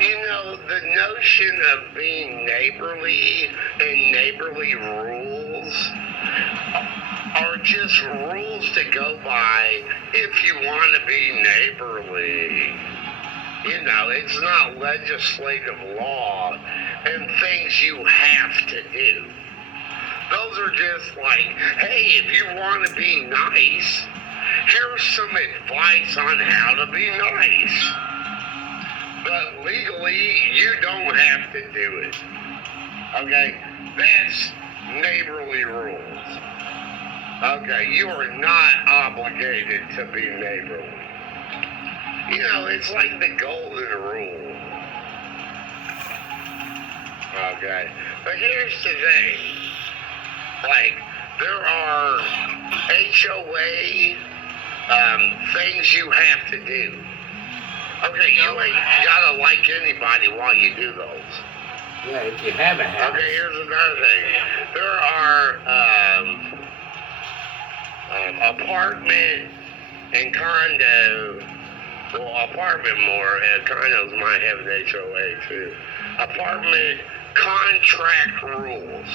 You know, the notion of being neighborly and neighborly rules are just rules to go by if you want to be neighborly. You know, it's not legislative law and things you have to do. Those are just like, hey, if you want to be nice, here's some advice on how to be nice. But legally, you don't have to do it. Okay? That's neighborly rules. Okay? You are not obligated to be neighborly. You know, it's like the golden rule. Okay? But here's the thing. Like, there are HOA things you have to do. Okay, you ain't gotta like anybody while you do those. Yeah, if you have a house. Okay, here's another thing. There are apartment and condo, well, apartment more, and condos might have an HOA too. Apartment contract rules.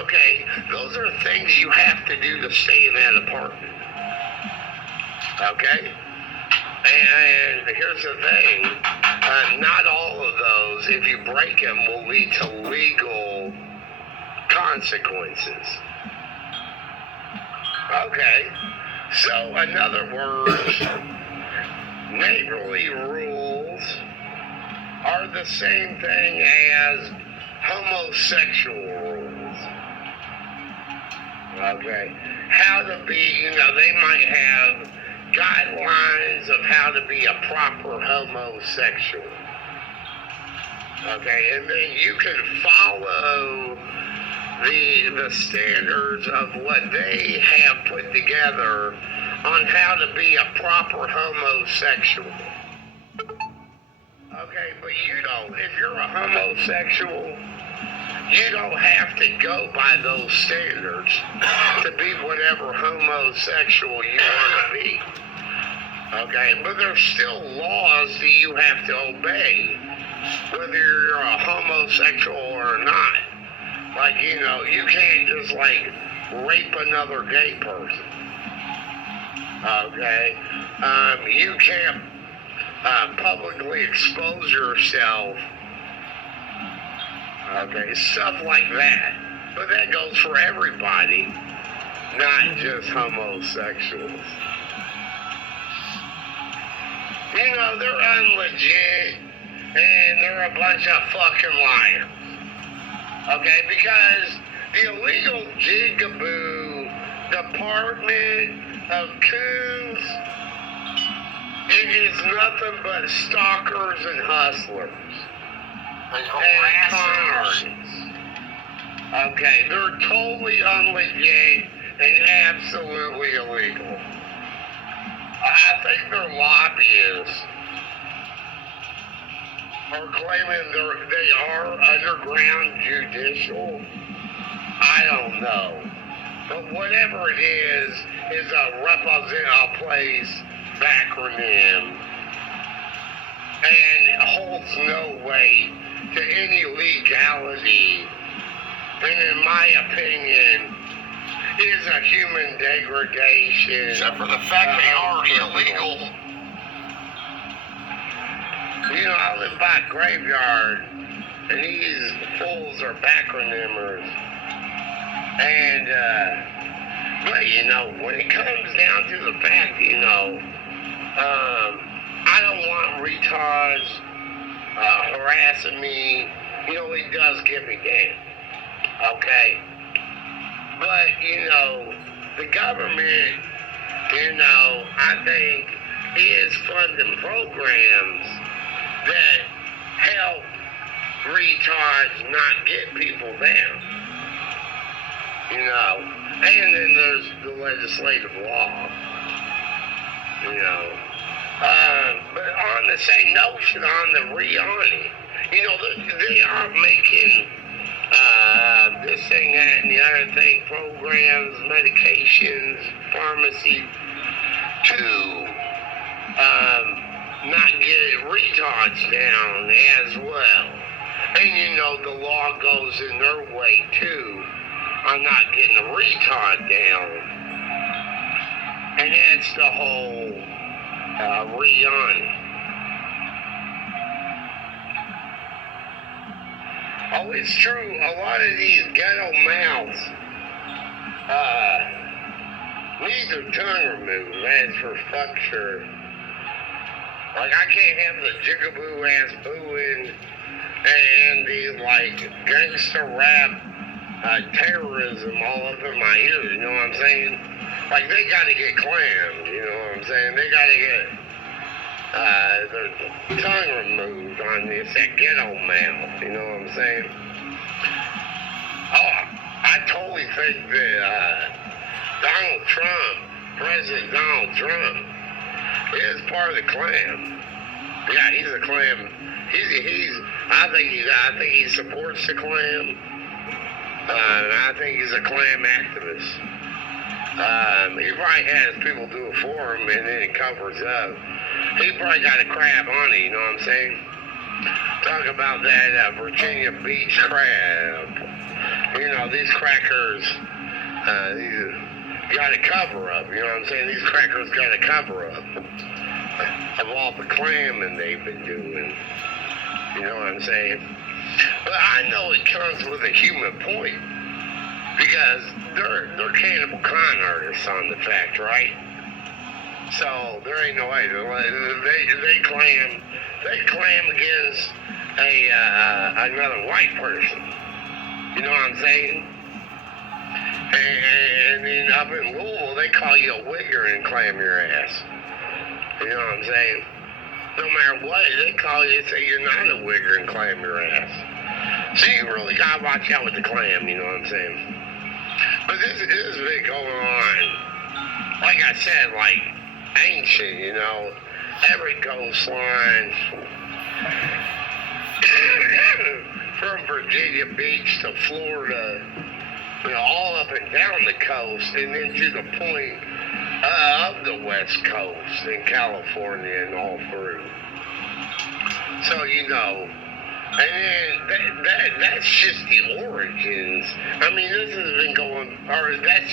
Okay, those are things you have to do to stay in that apartment. Okay? And here's the thing, not all of those, if you break them, will lead to legal consequences. Okay, so in other words, neighborly rules are the same thing as homosexual rules. Okay, how to be, you know, they might have guidelines of how to be a proper homosexual. Okay, and then you can follow the standards of what they have put together on how to be a proper homosexual. Okay, but you don't, if you're a homosexual, you don't have to go by those standards to be whatever homosexual you want to be. Okay, but there's still laws that you have to obey, whether you're a homosexual or not. Like, you know, you can't just, like, rape another gay person. Okay? You can't publicly expose yourself. Okay, stuff like that. But that goes for everybody, not just homosexuals. You know, they're unlegit, and they're a bunch of fucking liars. Okay, because the illegal jigaboo department of coons, it is nothing but stalkers and hustlers. And And harassers. cons. Okay, they're totally unlegit and absolutely illegal. I think their lobbyists are claiming they are underground judicial. I don't know. But whatever it is a represent a place acronym and holds no weight to any legality. And in my opinion, is a human degradation. Except for the fact they are illegal. You know, I live by a graveyard, and these fools are bacronymers. And, but, you know, when it comes down to the fact, you know, I don't want retards harassing me. You know, it does get me down. Okay? But, you know, the government, you know, I think is funding programs that help retards not get people down. You know, and then there's the legislative law. You know, but on the same notion, on the Rihanna, you know, they are making this thing, that, and the other thing, programs, medications, pharmacy, to not get retards down as well. And you know the law goes in their way too on not getting the retard down. And that's the whole Rihanna. Oh, it's true. A lot of these ghetto mouths need their tongue removed. That's for fuck sure. Like, I can't have the jigaboo ass booing and the like gangster rap terrorism all up in my ears. You know what I'm saying? Like, they gotta get clammed. You know what I'm saying? They gotta get their tongue removed on this, that ghetto mouth, you know what I'm saying? Oh, I totally think that Donald Trump, President Donald Trump, is part of the Klan. Yeah, he's a Klan. I think he supports the Klan. I think he's a Klan activist. He probably has people do it for him and then he covers up. He probably got a crab on it, you know what I'm saying? Talk about that Virginia Beach crab. You know, these crackers, these got a cover up, you know what I'm saying? These crackers got a cover up of all the clamming they've been doing. You know what I'm saying? But I know it comes with a human point because they're cannibal con artists on the fact, right? So there ain't no way. They claim against another white person. You know what I'm saying? And then up in Louisville, they call you a wigger and clam your ass. You know what I'm saying? No matter what, they call you and say you're not a wigger and clam your ass. So you really gotta watch out with the clam, you know what I'm saying? But this has been going on, like I said, like ancient, you know, every coastline from Virginia Beach to Florida, you know, all up and down the coast, and then to the point of the West Coast in California and all through. So, you know, and then that's just the origins. I mean, this has been going, or that's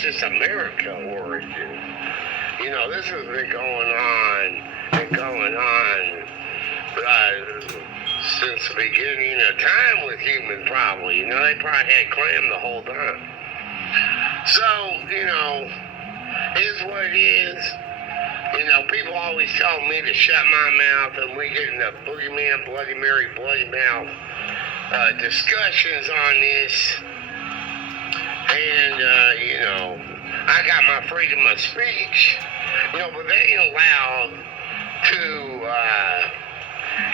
just America origins. You know, this has been going on since the beginning of time with humans, probably. You know, they probably had clam the whole time. So, you know, is what it is. You know, people always tell me to shut my mouth, and we get into boogeyman, Bloody Mary, bloody mouth discussions on this. And, you know, I got my freedom of speech, you know, but they ain't allowed to,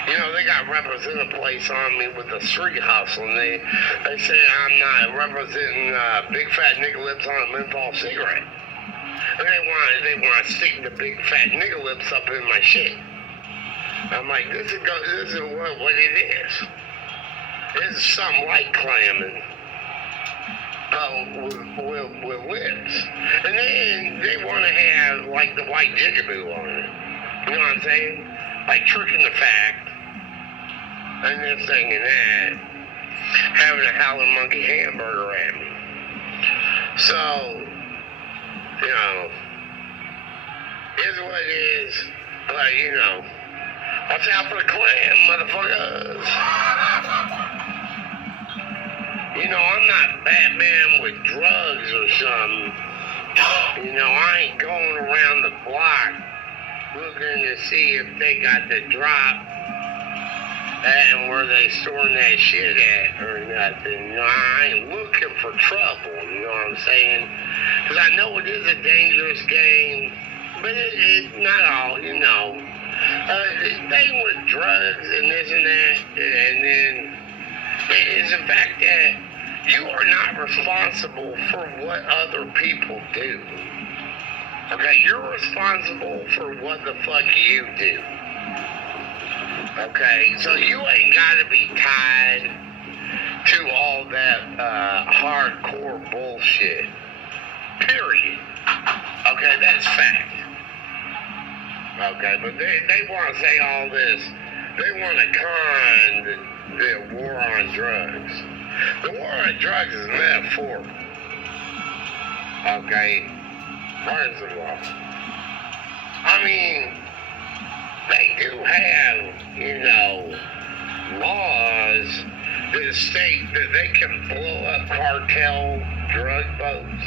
you know, they got representative place on me with the street hustle, and they say I'm not representing big fat nigga lips on a menthol cigarette. And they want to stick the big fat nigga lips up in my shit. I'm like, this is what it is. This is something like clamming, with lips. And then they want to have like the white jigaboo on it. You know what I'm saying? Like tricking the fact, and this thing and that, having a howling monkey hamburger at me. So, you know, is what it is, but you know, watch out for the clam, motherfuckers. You know, I'm not Batman with drugs or something. You know, I ain't going around the block looking to see if they got the drop and where they storing that shit at or nothing. You know, I ain't looking for trouble, you know what I'm saying? Because I know it is a dangerous game, but it's not all, you know. The thing with drugs and this and that, and then is the fact that you are not responsible for what other people do. Okay, you're responsible for what the fuck you do. Okay, so you ain't gotta be tied to all that hardcore bullshit. Period. Okay, that's fact. Okay, but they want to say all this. They want to con the war on drugs. The war on drugs is metaphorical. Okay, first of all. I mean, they do have, laws that state that they can blow up cartel drug boats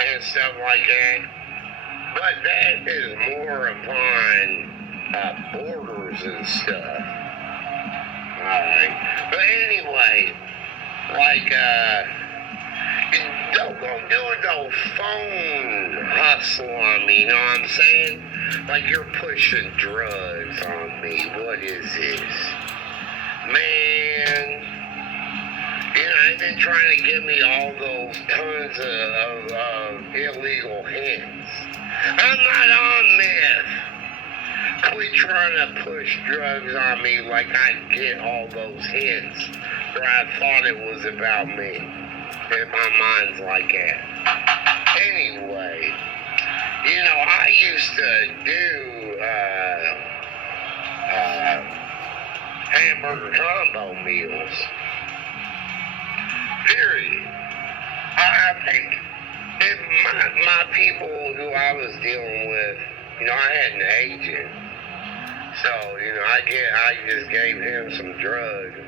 and stuff like that. But that is more upon borders and stuff. Alright. But anyway, like, don't go doing no phone hustle on me, you know what I'm saying? Like you're pushing drugs on me. What is this? Man, they've been trying to give me all those tons of illegal hits. I'm not on meth. Quit trying to push drugs on me like I get all those hits where I thought it was about me. And my mind's like that. Anyway, I used to do hamburger combo meals. Period. I think if my people who I was dealing with, I had an agent. So, I just gave him some drugs.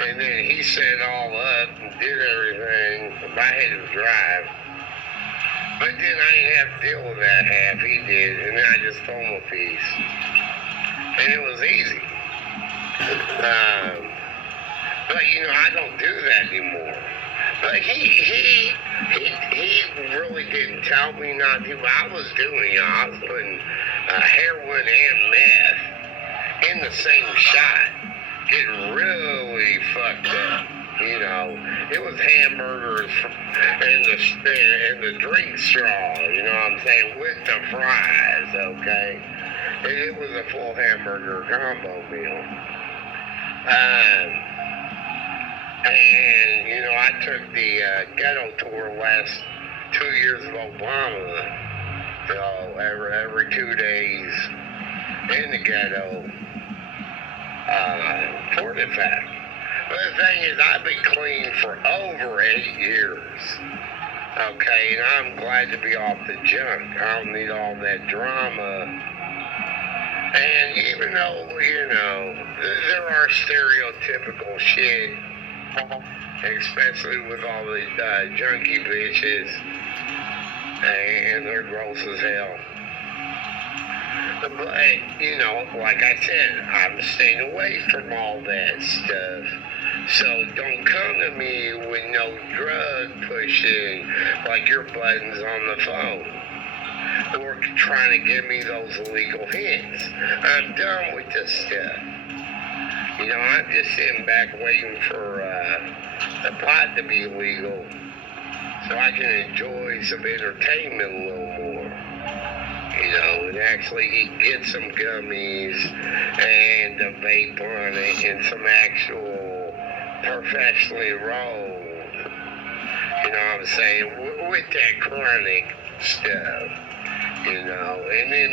And then he set it all up and did everything. I had to drive. But then I didn't have to deal with that half. He did. And then I just throw him a piece. And it was easy. But, I don't do that anymore. But he really didn't tell me not to. I was doing, I was putting heroin and meth in the same shot. Getting really fucked up. It was hamburgers and the drink straw, what I'm saying, with the fries, okay? It was a full hamburger combo meal. And, I took the ghetto tour last 2 years of Obama. So every 2 days in the ghetto. For the fact. But the thing is, I've been clean for over 8 years. Okay, and I'm glad to be off the junk. I don't need all that drama. And even though, there are stereotypical shit, especially with all the junkie bitches, and they're gross as hell. But, like I said, I'm staying away from all that stuff. So don't come to me with no drug pushing like your buttons on the phone. Or trying to give me those illegal hits. I'm done with this stuff. I'm just sitting back waiting for the pot to be legal so I can enjoy some entertainment a little more. And actually get some gummies and a vape on it and some actual professionally rolled, what I'm saying, with that chronic stuff, and then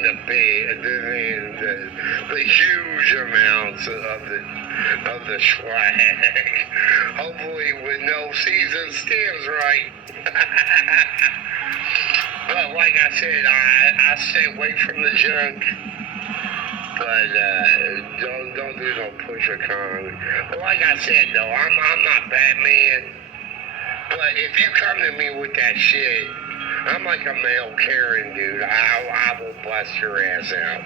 the huge amounts of the swag, hopefully with no season stems, right? But like I said, I stay away from the junk. But don't do no push or con. But like I said though, I'm not Batman. But if you come to me with that shit, I'm like a male Karen dude. I will bust your ass out.